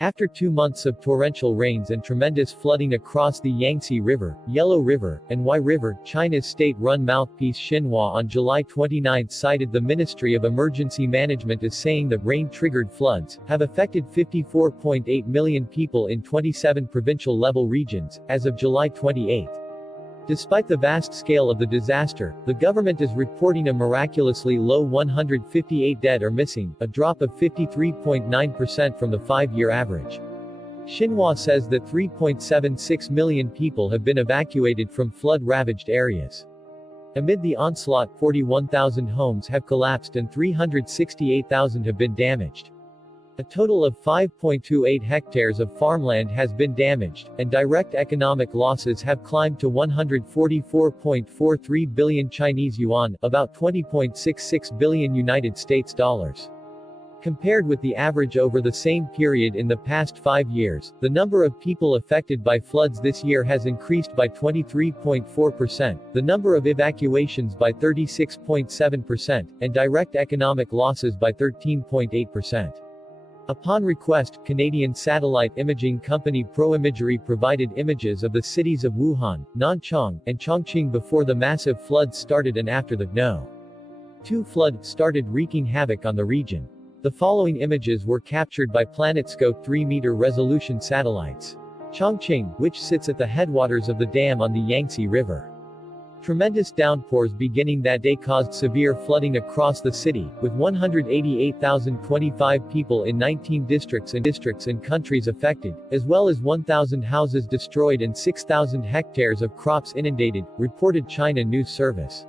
After 2 months of torrential rains and tremendous flooding across the Yangtze River, Yellow River, and Huai River, China's state-run mouthpiece Xinhua on July 29 cited the Ministry of Emergency Management as saying that rain-triggered floods have affected 54.8 million people in 27 provincial-level regions, as of July 28. Despite the vast scale of the disaster, the government is reporting a miraculously low 158 dead or missing, a drop of 53.9% from the 5-year average. Xinhua says that 3.76 million people have been evacuated from flood-ravaged areas. Amid the onslaught, 41,000 homes have collapsed and 368,000 have been damaged. A total of 5.28 hectares of farmland has been damaged, and direct economic losses have climbed to 144.43 billion Chinese yuan, about 20.66 billion United States dollars. Compared with the average over the same period in the past 5 years, the number of people affected by floods this year has increased by 23.4%, the number of evacuations by 36.7%, and direct economic losses by 13.8%. Upon request, Canadian satellite imaging company ProImagery provided images of the cities of Wuhan, Nanchang, and Chongqing before the massive floods started and after the No. 2 flood started wreaking havoc on the region. The following images were captured by PlanetScope 3-meter resolution satellites. Chongqing, which sits at the headwaters of the dam on the Yangtze River. Tremendous downpours beginning that day caused severe flooding across the city, with 188,025 people in 19 districts and countries affected, as well as 1,000 houses destroyed and 6,000 hectares of crops inundated, reported China News Service.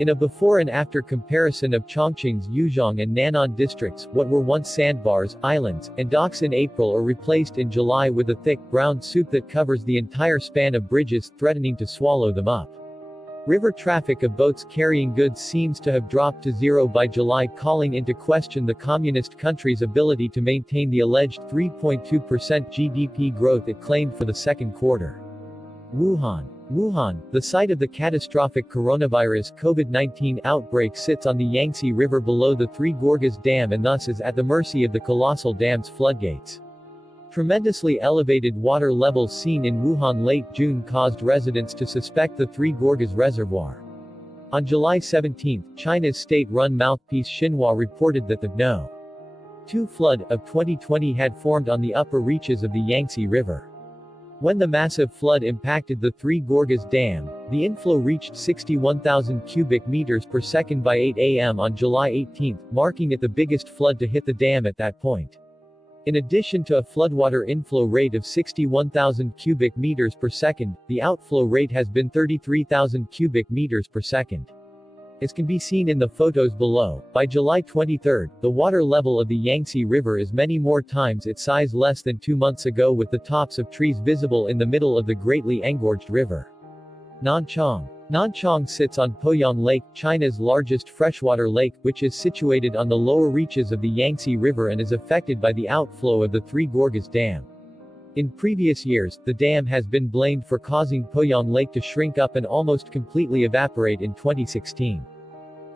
In a before and after comparison of Chongqing's Yuzhong and Nan'an districts, what were once sandbars, islands, and docks in April are replaced in July with a thick, brown soup that covers the entire span of bridges, threatening to swallow them up. River traffic of boats carrying goods seems to have dropped to zero by July, calling into question the communist country's ability to maintain the alleged 3.2% GDP growth it claimed for the second quarter. Wuhan, the site of the catastrophic coronavirus COVID-19 outbreak, sits on the Yangtze River below the Three Gorges Dam and thus is at the mercy of the colossal dam's floodgates. Tremendously elevated water levels seen in Wuhan late June caused residents to suspect the Three Gorges Reservoir. On July 17, China's state-run mouthpiece Xinhua reported that the No. 2 flood of 2020 had formed on the upper reaches of the Yangtze River. When the massive flood impacted the Three Gorges Dam, the inflow reached 61,000 cubic meters per second by 8 a.m. on July 18, marking it the biggest flood to hit the dam at that point. In addition to a floodwater inflow rate of 61,000 cubic meters per second, the outflow rate has been 33,000 cubic meters per second. As can be seen in the photos below, by July 23, the water level of the Yangtze River is many more times its size less than 2 months ago, with the tops of trees visible in the middle of the greatly engorged river. Nanchang sits on Poyang Lake, China's largest freshwater lake, which is situated on the lower reaches of the Yangtze River and is affected by the outflow of the Three Gorges Dam. In previous years, the dam has been blamed for causing Poyang Lake to shrink up and almost completely evaporate in 2016.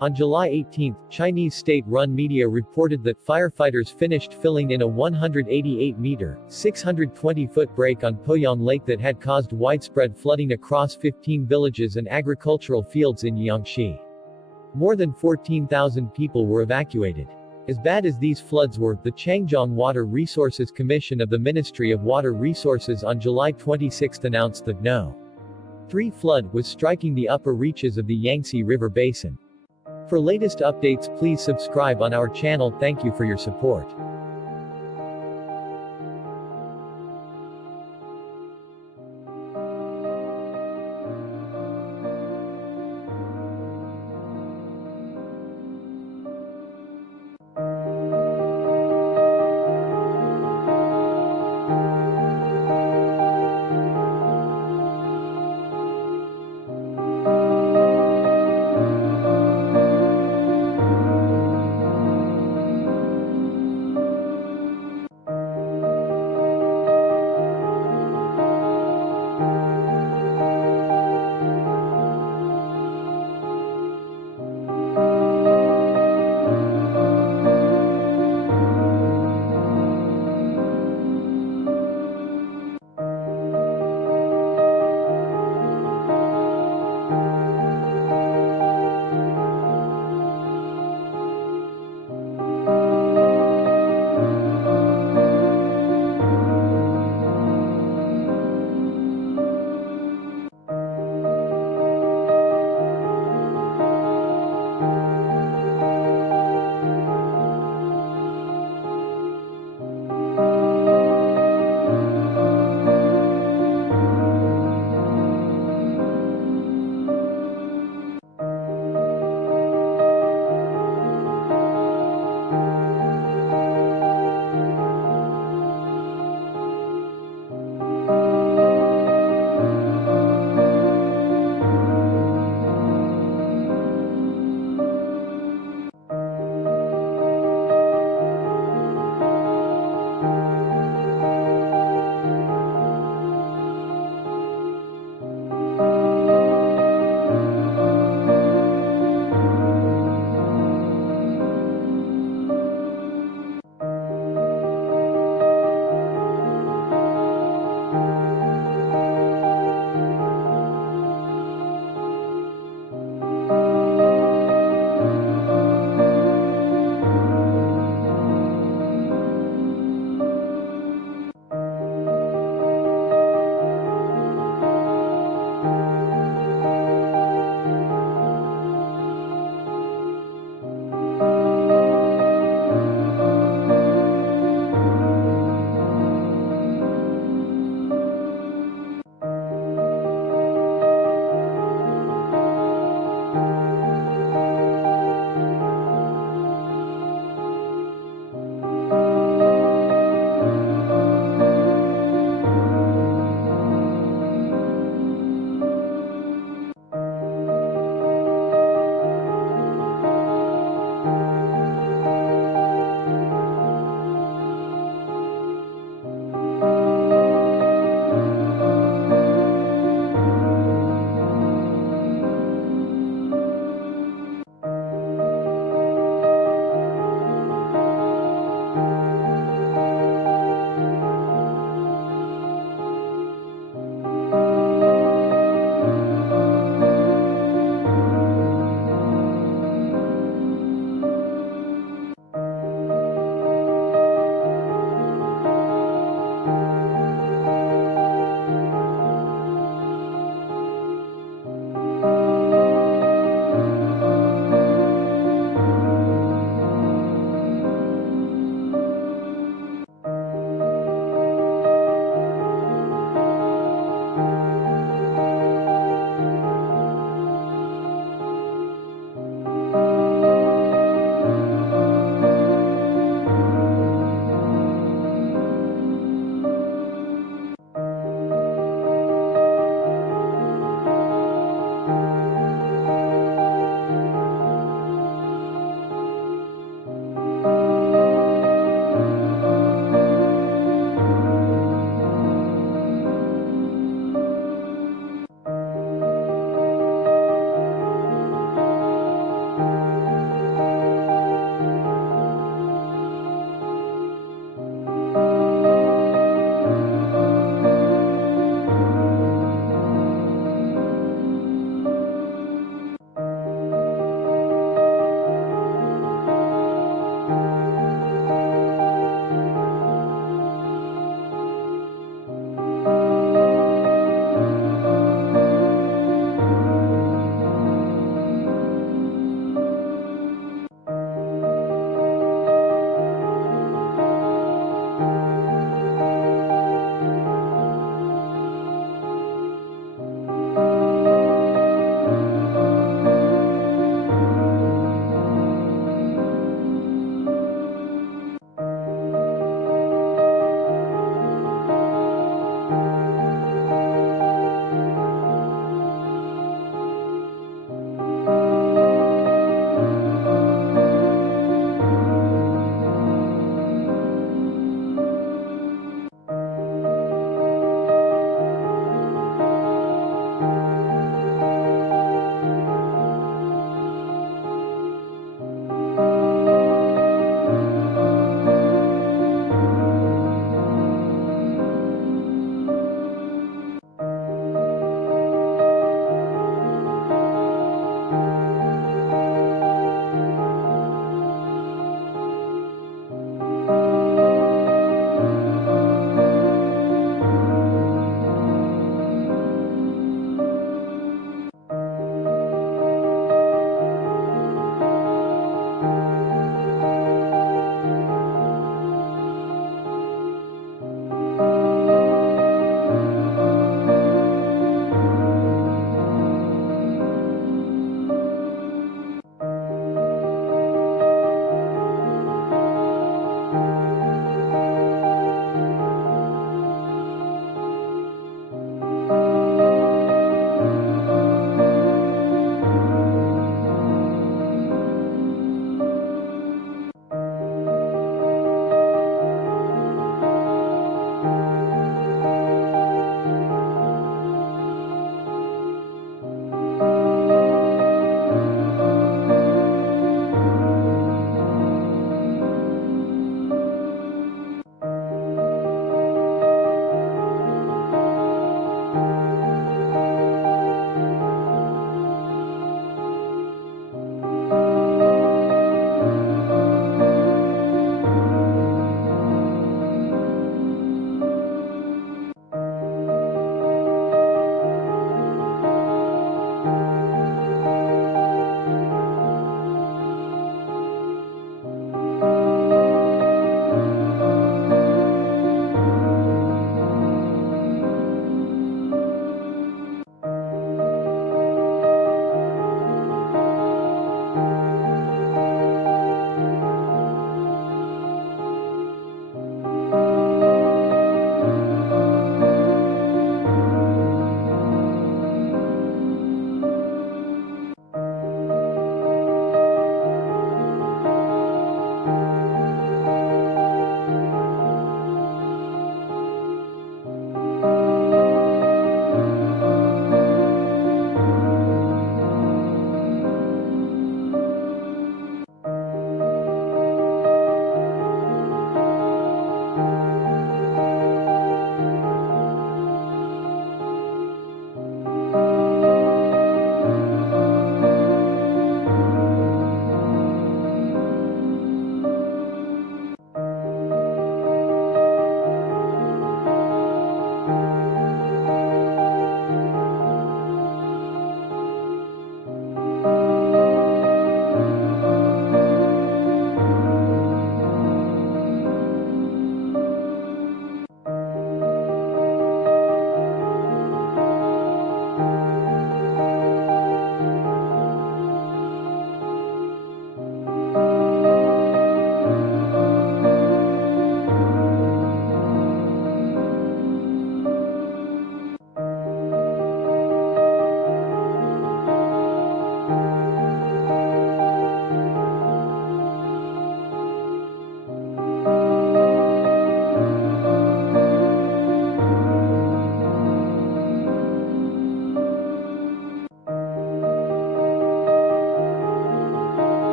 On July 18, Chinese state-run media reported that firefighters finished filling in a 188-meter, 620-foot break on Poyang Lake that had caused widespread flooding across 15 villages and agricultural fields in Yangtze. More than 14,000 people were evacuated. As bad as these floods were, the Changjiang Water Resources Commission of the Ministry of Water Resources on July 26 announced that No. 3 flood was striking the upper reaches of the Yangtze River basin. For latest updates, please subscribe on our channel. Thank you for your support.